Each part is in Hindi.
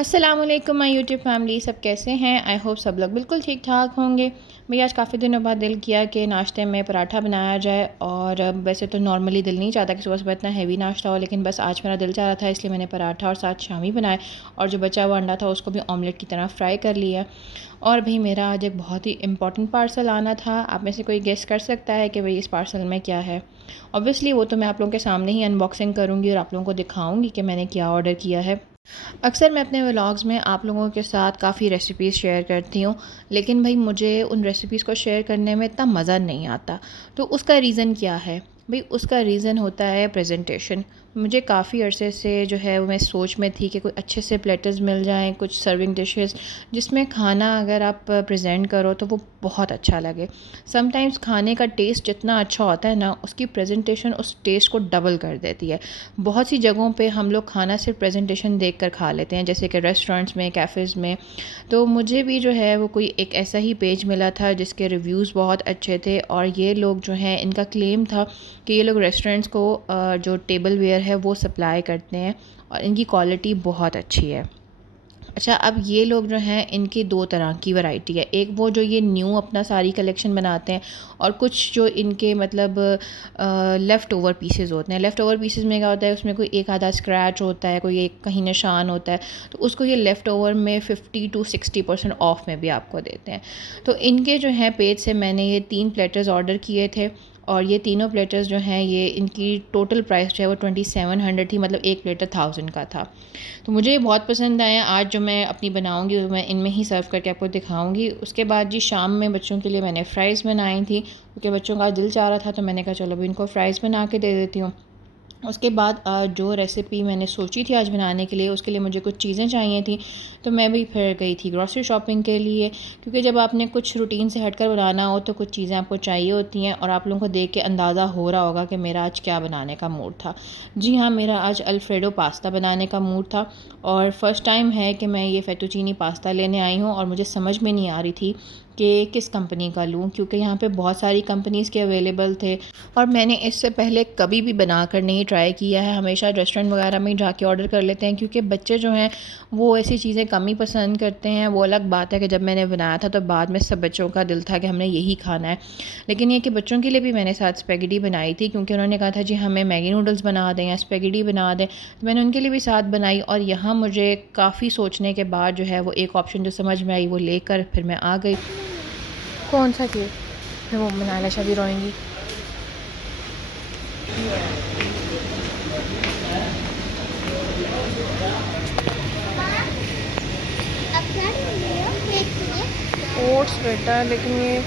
अस्सलामुअलैकुम माय यूट्यूब फैमिली, सब कैसे हैं। आई होप सब लोग बिल्कुल ठीक ठाक होंगे। भैया आज काफ़ी दिनों बाद दिल किया कि नाश्ते में पराठा बनाया जाए। और वैसे तो नॉर्मली दिल नहीं चाहता कि सुबह सुबह इतना हैवी नाश्ता हो, लेकिन बस आज मेरा दिल चाह रहा था, इसलिए मैंने पराठा और साथ शामी बनाए। और जो बचा हुआ अंडा था उसको भी ऑमलेट की तरह फ्राई कर लिया। और भाई मेरा आज एक बहुत ही इंपॉर्टेंट पार्सल आना था। आप में से कोई गेस कर सकता है कि भाई इस पार्सल में क्या है? ऑब्वियसली वो तो मैं आप लोगों के सामने ही अनबॉक्सिंग करूँगी और आप लोगों को दिखाऊँगी कि मैंने क्या ऑर्डर किया है। अक्सर मैं अपने व्लॉग्स में आप लोगों के साथ काफ़ी रेसिपीज़ शेयर करती हूँ, लेकिन भाई मुझे उन रेसिपीज़ को शेयर करने में इतना मज़ा नहीं आता। तो उसका रीज़न क्या है? भाई उसका रीज़न होता है प्रेजेंटेशन। मुझे काफ़ी अरसे से जो है वो मैं सोच में थी कि कोई अच्छे से प्लेटर्स मिल जाएँ, कुछ सर्विंग डिशेज़ जिसमें खाना अगर आप प्रेजेंट करो तो वो बहुत अच्छा लगे। समटाइम्स खाने का टेस्ट जितना अच्छा होता है ना, उसकी प्रेजेंटेशन उस टेस्ट को डबल कर देती है। बहुत सी जगहों पे हम लोग खाना सिर्फ प्रेजेंटेशन देखकर खा लेते हैं, जैसे कि रेस्टोरेंट्स में, कैफ़ेज़ में। तो मुझे भी जो है वो कोई एक ऐसा ही पेज मिला था जिसके रिव्यूज़ बहुत अच्छे थे, और ये लोग जो हैं इनका क्लेम था कि ये लोग रेस्टोरेंट्स को जो टेबल वेयर है वो सप्लाई करते हैं और इनकी क्वालिटी बहुत अच्छी है। अच्छा, अब ये लोग जो हैं इनकी 2 तरह की वैरायटी है। एक वो जो ये न्यू अपना सारी कलेक्शन बनाते हैं, और कुछ जो इनके मतलब लेफ़्ट ओवर पीसेस होते हैं। लेफ़्ट ओवर पीसेस में क्या होता है, उसमें कोई एक आधा स्क्रैच होता है, कोई एक कहीं निशान होता है, तो उसको ये लेफ़्ट ओवर में 50 टू 60% ऑफ में भी आपको देते हैं। तो इनके जो है पेज से मैंने ये 3 प्लेटर्स ऑर्डर किए थे, और ये तीनों प्लेटर्स जो हैं ये इनकी टोटल प्राइस जो है वो 2700 थी, मतलब एक प्लेटर 1000 का था। तो मुझे ये बहुत पसंद आया। आज जो मैं अपनी बनाऊँगी वो मैं इनमें ही सर्व करके आपको दिखाऊँगी। उसके बाद जी शाम में बच्चों के लिए मैंने फ़्राइज़ बनाई थी, क्योंकि बच्चों का आज दिल चाह रहा था, तो मैंने कहा चलो अभी इनको फ़्राइज़ बना के दे देती हूँ। उसके बाद जो रेसिपी मैंने सोची थी आज बनाने के लिए, उसके लिए मुझे कुछ चीज़ें चाहिए थी, तो मैं भी फिर गई थी ग्रॉसरी शॉपिंग के लिए। क्योंकि जब आपने कुछ रूटीन से हटकर बनाना हो तो कुछ चीज़ें आपको चाहिए होती हैं, और आप लोगों को देख के अंदाज़ा हो रहा होगा कि मेरा आज क्या बनाने का मूड था। जी हाँ, मेरा आज अल्फ्रेडो पास्ता बनाने का मूड था, और फ़र्स्ट टाइम है कि मैं ये फेटुचीनी पास्ता लेने आई हूँ, और मुझे समझ में नहीं आ रही थी कि किस कंपनी का लूँ, क्योंकि यहाँ पे बहुत सारी कंपनीज़ के अवेलेबल थे, और मैंने इससे पहले कभी भी बनाकर नहीं ट्राई किया है। हमेशा रेस्टोरेंट वगैरह में ही जाके ऑर्डर कर लेते हैं, क्योंकि बच्चे जो हैं वो ऐसी चीज़ें कम ही पसंद करते हैं। वो अलग बात है कि जब मैंने बनाया था तो बाद में सब बच्चों का दिल था कि हमने यही खाना है। लेकिन ये कि बच्चों के लिए भी मैंने साथ स्पेगेटी बनाई थी, क्योंकि उन्होंने कहा था जी हमें मैगी नूडल्स बना दें या स्पेगेटी बना दें, तो मैंने उनके लिए भी साथ बनाई। और यहाँ मुझे काफ़ी सोचने के बाद जो है वो एक ऑप्शन जो समझ में आई वो लेकर फिर मैं आ गई। कौन सा केक? मैं वो बनाना शादी रोएंगी। अब क्या ढूँढ रही हो? केक के लिए? ओट्स बेटा, लेकिन ये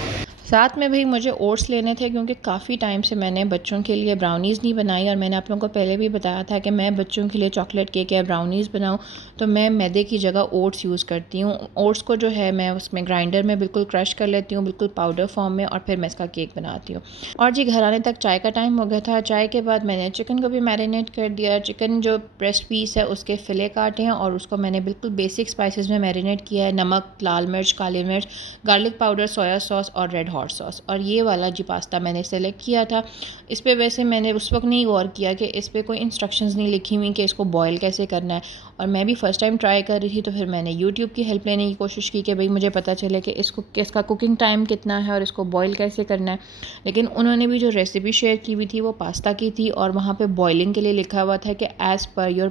साथ में भी मुझे ओट्स लेने थे, क्योंकि काफ़ी टाइम से मैंने बच्चों के लिए ब्राउनीज़ नहीं बनाई। और मैंने आप लोगों को पहले भी बताया था कि मैं बच्चों के लिए चॉकलेट केक या ब्राउनीज़ बनाऊं तो मैं मैदे की जगह ओट्स यूज़ करती हूँ। ओट्स को जो है मैं उसमें ग्राइंडर में बिल्कुल क्रश कर लेती हूँ, बिल्कुल पाउडर फॉर्म में, और फिर मैं इसका केक बनाती हूँ। और जी घर आने तक चाय का टाइम हो गया था। चाय के बाद मैंने चिकन को भी मैरिनेट कर दिया। चिकन जो ब्रेस्ट पीस है उसके फ़िले काटे हैं, और उसको मैंने बिल्कुल बेसिक स्पाइसेस में मैरिनेट किया है। नमक, लाल मिर्च, काली मिर्च, गार्लिक पाउडर, सोया सॉस और रेड हॉट सॉस। और ये वाला जी पास्ता मैंने सेलेक्ट किया था। इस पे वैसे मैंने उस वक्त नहीं गौर किया कि इस पे कोई इंस्ट्रक्शंस नहीं लिखी हुई कि इसको बॉयल कैसे करना है, और मैं भी फ़र्स्ट टाइम ट्राई कर रही थी, तो फिर मैंने यूट्यूब की हेल्प लेने की कोशिश की कि भाई मुझे पता चले कि इसका कुकिंग टाइम कितना है और इसको बॉयल कैसे करना है। लेकिन उन्होंने भी जो रेसिपी शेयर की हुई थी वो पास्ता की थी, और वहाँ पे बॉयलिंग के लिए लिखा हुआ था कि as per your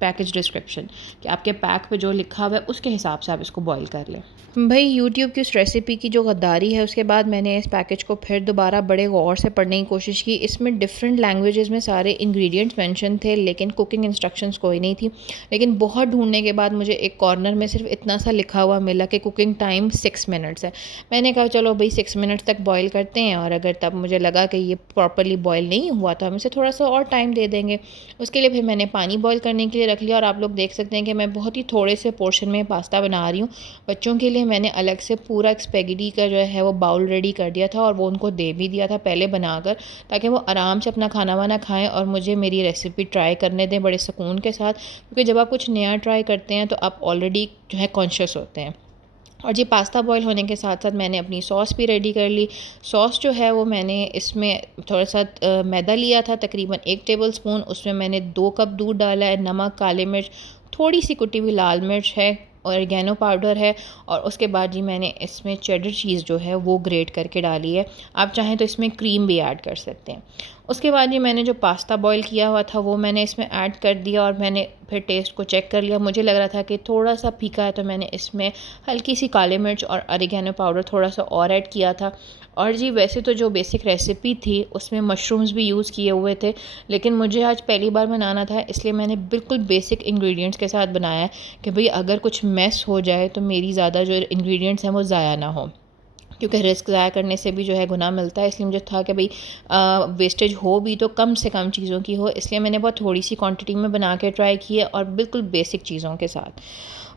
package description, कि आपके पैक पे जो लिखा हुआ है उसके हिसाब से आप इसको बॉयल कर लें। भाई यूट्यूब की उस रेसिपी की जो गद्दारी है, उसके बाद मैंने इस पैकेज को फिर दोबारा बड़े गौर से पढ़ने की कोशिश की। इसमें डिफरेंट लैंग्वेजेस में सारे इंग्रेडिएंट्स मेंशन थे, लेकिन कुकिंग इंस्ट्रक्शंस कोई नहीं थी। लेकिन बहुत ढूंढने के बाद मुझे एक कॉर्नर में सिर्फ इतना सा लिखा हुआ मिला कि कुकिंग टाइम 6 मिनट्स है। मैंने कहा चलो भाई 6 मिनट्स तक बॉयल करते हैं, और अगर तब मुझे लगा कि ये प्रॉपरली बॉयल नहीं हुआ तो हम इसे थोड़ा सा और टाइम दे देंगे। उसके लिए फिर मैंने पानी बॉयल करने के लिए रख लिया, और आप लोग देख सकते हैं कि मैं बहुत ही थोड़े से पोर्शन में पास्ता बना रही हूँ। बच्चों के लिए मैंने अलग से पूरा स्पेगेटी का जो है वो बाउल रेडी कर दिया था, और वो उनको दे भी दिया था पहले बनाकर, ताकि वो आराम से अपना खाना वाना खाएं और मुझे मेरी रेसिपी ट्राई करने दें बड़े सुकून के साथ। क्योंकि जब आप कुछ नया ट्राई करते हैं तो आप ऑलरेडी जो है कॉन्शियस होते हैं। और जी पास्ता बॉयल होने के साथ साथ मैंने अपनी सॉस भी रेडी कर ली। सॉस जो है वो मैंने इसमें थोड़ा सा मैदा लिया था, तकरीबन 1 टेबल स्पून। उसमें मैंने 2 कप दूध डाला है, नमक, काली मिर्च, थोड़ी सी कुटी हुई लाल मिर्च है, ऑरिगेनो पाउडर है, और उसके बाद जी मैंने इसमें चेडर चीज़ जो है वो ग्रेट करके डाली है। आप चाहें तो इसमें क्रीम भी ऐड कर सकते हैं। उसके बाद जी मैंने जो पास्ता बॉईल किया हुआ था वो मैंने इसमें ऐड कर दिया, और मैंने फिर टेस्ट को चेक कर लिया। मुझे लग रहा था कि थोड़ा सा फीका है, तो मैंने इसमें हल्की सी काली मिर्च और ऑरिगेनो पाउडर थोड़ा सा और ऐड किया था। और जी वैसे तो जो बेसिक रेसिपी थी उसमें मशरूम्स भी यूज़ किए हुए थे, लेकिन मुझे आज पहली बार बनाना था, इसलिए मैंने बिल्कुल बेसिक इंग्रेडिएंट्स के साथ बनाया है कि भाई अगर कुछ मेस हो जाए तो मेरी ज़्यादा जो इंग्रेडिएंट्स हैं वो ज़ाया ना हो, क्योंकि रिस्क ज़ाया करने से भी जो है गुनाह मिलता है। इसलिए मुझे था कि भाई वेस्टेज हो भी तो कम से कम चीज़ों की हो, इसलिए मैंने बहुत थोड़ी सी क्वांटिटी में बना के ट्राई किए और बिल्कुल बेसिक चीज़ों के साथ।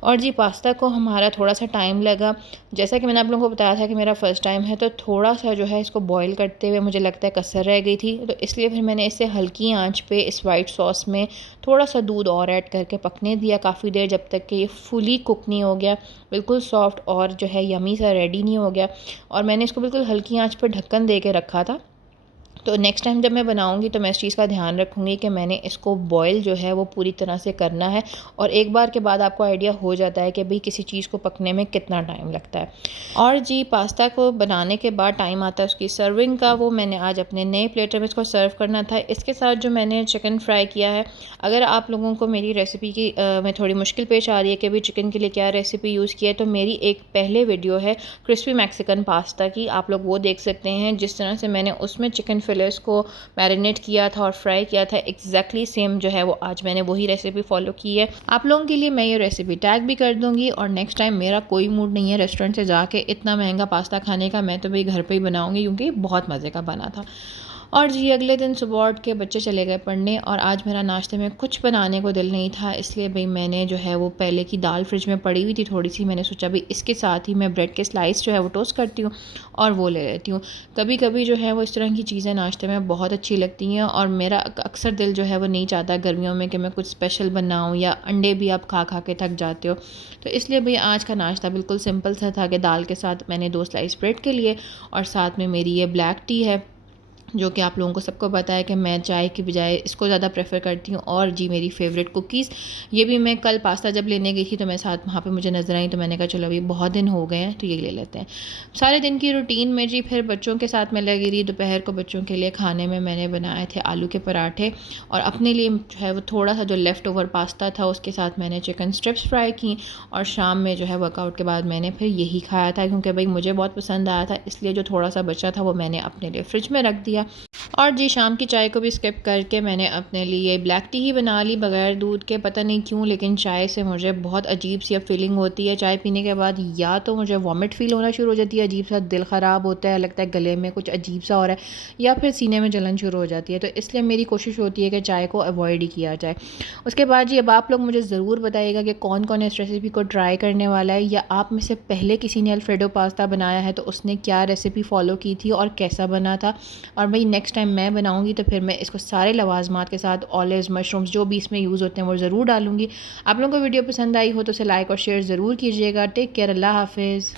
और जी पास्ता को हमारा थोड़ा सा टाइम लगा, जैसा कि मैंने आप लोगों को बताया था कि मेरा फ़र्स्ट टाइम है, तो थोड़ा सा जो है इसको बॉईल करते हुए मुझे लगता है कसर रह गई थी, तो इसलिए फिर मैंने इसे हल्की आंच पे इस वाइट सॉस में थोड़ा सा दूध और ऐड करके पकने दिया काफ़ी देर, जब तक कि ये फुली कुक नहीं हो गया, बिल्कुल सॉफ्ट और जो है यमी सा रेडी नहीं हो गया। और मैंने इसको बिल्कुल हल्की आंच पर ढक्कन दे के रखा था। तो नेक्स्ट टाइम जब मैं बनाऊंगी तो मैं इस चीज़ का ध्यान रखूंगी कि मैंने इसको बॉईल जो है वो पूरी तरह से करना है, और एक बार के बाद आपको आइडिया हो जाता है कि भाई किसी चीज़ को पकने में कितना टाइम लगता है। और जी पास्ता को बनाने के बाद टाइम आता है उसकी सर्विंग का, वो मैंने आज अपने नए प्लेटर में इसको सर्व करना था। इसके साथ जो मैंने चिकन फ्राई किया है, अगर आप लोगों को मेरी रेसिपी की में थोड़ी मुश्किल पेश आ रही है कि भाई चिकन के लिए क्या रेसिपी यूज़ की है, तो मेरी एक पहले वीडियो है क्रिस्पी मैक्सिकन पास्ता की, आप लोग वो देख सकते हैं। जिस तरह से मैंने उसमें चिकन फिलेट्स को मैरिनेट किया था और फ्राई किया था, एग्जैक्टली सेम जो है वो आज मैंने वही रेसिपी फॉलो की है। आप लोगों के लिए मैं ये रेसिपी टैग भी कर दूंगी। और नेक्स्ट टाइम मेरा कोई मूड नहीं है रेस्टोरेंट से जाके इतना महंगा पास्ता खाने का, मैं तो भाई घर पे ही बनाऊंगी, क्योंकि बहुत मज़े का बना था। और जी अगले दिन सुबह उठ के बच्चे चले गए पढ़ने, और आज मेरा नाश्ते में कुछ बनाने को दिल नहीं था, इसलिए भाई मैंने जो है वो पहले की दाल फ्रिज में पड़ी हुई थी थोड़ी सी, मैंने सोचा भाई इसके साथ ही मैं ब्रेड के स्लाइस जो है वो टोस्ट करती हूँ और वो ले लेती हूँ। कभी कभी जो है वो इस तरह की चीज़ें नाश्ते में बहुत अच्छी लगती हैं, और मेरा अक्सर दिल जो है वो नहीं चाहता गर्मियों में कि मैं कुछ स्पेशल बनाऊँ, या अंडे भी आप खा खा के थक जाते हो, तो इसलिए भाई आज का नाश्ता बिल्कुल सिंपल सा था कि दाल के साथ मैंने 2 स्लाइस ब्रेड के लिए, और साथ में मेरी ये ब्लैक टी है, जो कि आप लोगों को सबको पता है कि मैं चाय की बजाय इसको ज़्यादा प्रेफर करती हूँ। और जी मेरी फेवरेट कुकीज़, ये भी मैं कल पास्ता जब लेने गई थी तो मैं साथ वहाँ पे मुझे नज़र आई, तो मैंने कहा चलो अभी बहुत दिन हो गए हैं तो ये ले लेते हैं। सारे दिन की रूटीन में जी फिर बच्चों के साथ मैं लगी रही। दोपहर को बच्चों के लिए खाने में मैंने बनाए थे आलू के पराठे, और अपने लिए जो है वो थोड़ा सा जो लेफ़्ट ओवर पास्ता था उसके साथ मैंने चिकन स्ट्रिप्स फ्राई की, और शाम में जो है वर्कआउट के बाद मैंने फिर यही खाया था, क्योंकि भाई मुझे बहुत पसंद आया था, इसलिए जो थोड़ा सा बचा था वो मैंने अपने लिए फ्रिज में रख दिया। और जी शाम की चाय को भी स्किप करके मैंने अपने लिए ब्लैक टी ही बना ली बगैर दूध के। पता नहीं क्यों, लेकिन चाय से मुझे बहुत अजीब सी अब फीलिंग होती है चाय पीने के बाद, या तो मुझे वॉमिट फील होना शुरू हो जाती है, अजीब सा दिल ख़राब होता है, लगता है गले में कुछ अजीब सा हो रहा है, या फिर सीने में जलन शुरू हो जाती है। तो इसलिए मेरी कोशिश होती है कि चाय को अवॉइड ही किया जाए। उसके बाद जी अब आप लोग मुझे ज़रूर बताइएगा कि कौन कौन इस रेसिपी को ट्राई करने वाला है, या आप में से पहले किसी ने अल्फ्रेडो पास्ता बनाया है तो उसने क्या रेसिपी फ़ॉलो की थी और कैसा बना था। और भाई नेक्स्ट टाइम मैं बनाऊंगी तो फिर मैं इसको सारे लवाजमात के साथ ऑलिव्स, मशरूम्स जो भी इसमें यूज़ होते हैं वो ज़रूर डालूंगी। आप लोगों को वीडियो पसंद आई हो तो उसे लाइक और शेयर ज़रूर कीजिएगा। टेक केयर, अल्लाह हाफिज़।